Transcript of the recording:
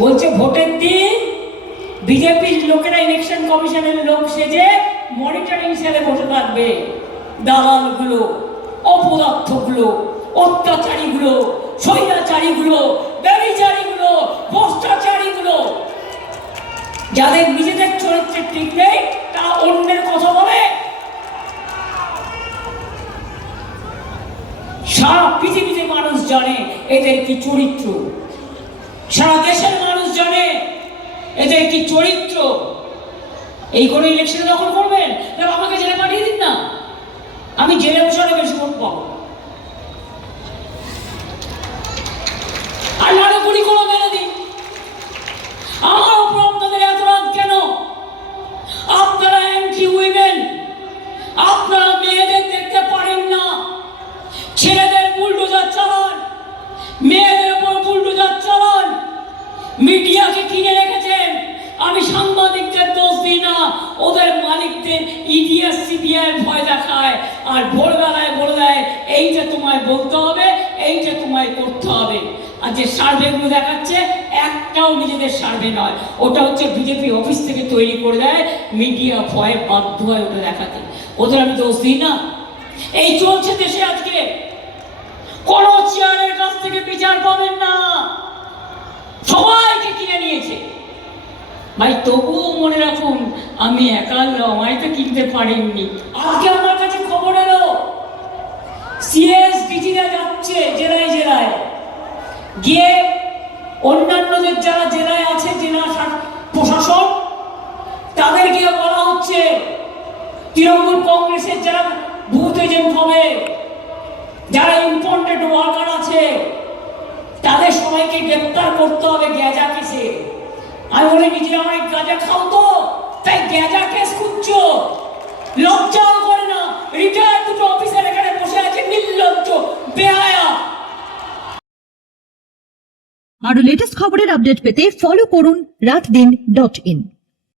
বলছে ভোটের দিন বিজেপির লোকেরা ইলেকশন কমিশনের লোক সেজে মনিটরিং সেলে বসে থাকবে। দালালগুলো, অপদার্থগুলো, অত্যাচারীগুলো, স্বৈরাচারীগুলো, ব্যভিচারীগুলো, ভ্রষ্টাচারীগুলো, যাদের নিজেদের চরিত্রের ঠিক নেই তারা অন্যের কথা বলে। সারা পৃথিবীতে মানুষ জানে এদের কি চরিত্র, সারা দেশের মানুষ জানে এদের কি চরিত্র। এই করে ইলেকশনে দখল করবেন, তাহলে আমাকে জেলে পাঠিয়ে দিন না, আমি জেলে বসে বেশি ভোট পাবো। আর নাড়ে গুলি করে মেরে দিন। আমার উপর আপনাদের এত রাগ কেন? আপনারা অ্যান্টি উইমেন, আপনারা মেয়েদের দেখতে পারেন না। ছেলেদের বুলডোজার চালান, মেয়েদের উপর বুলডোজার চালান, মিডিয়াকে কিনে রেখেছেন। আমি সাংবাদিকদের দোষ দিই না, ওদের মালিকদের ইডিএস সিবিআই ভয় দেখায় আর ভোরবেলায় বলে দেয় এইটা তোমায় বলতে হবে, এইটা তোমায় করতে হবে। আর যে সার্ভেগুলো দেখাচ্ছে একটাও নিজেদের সার্ভে নয়, ওটা হচ্ছে বিজেপি অফিস থেকে তৈরি করে দেয়, মিডিয়া ভয়ে বাধ্য হয় ওটা দেখাতে। ওদের আমি দোষ দিই না। এই চলছে দেশে আজকে, কোন চেয়ারের কাছ থেকে বিচার পাবেন না, সবাইকে কিনে নিয়েছে। ভাই তবুও মনে রাখুন, আমি একা আমায় তো কিনতে পারেননি। আজকে আমার কাছে খবর এলো সিএস ডিজিরা যাচ্ছে জেলায় জেলায় গিয়ে অন্যান্যদের যারা জেলায় আছে, জেলা প্রশাসন, তাদেরকে বলা হচ্ছে তৃণমূল কংগ্রেসের যারা বুথ এজেন্ট হবে, যারা ইম্পর্টেন্ট ওয়ার্কার আছে, তাদের সবাইকে গ্রেপ্তার করতে হবে গ্যাজা কেসে। আমি বলি নিজেরা অনেক গাঁজা খাও তো, তাই গ্যাজা কেস খুঁজছো? লজ্জাও করে না। রিটায়ার্ড দুটো অফিসার এখানে বসে আছে, নির্লজ্জ বেহায়া। আরো লেটেস্ট খবরের আপডেট পেতে ফলো করুন রাতদিন.in।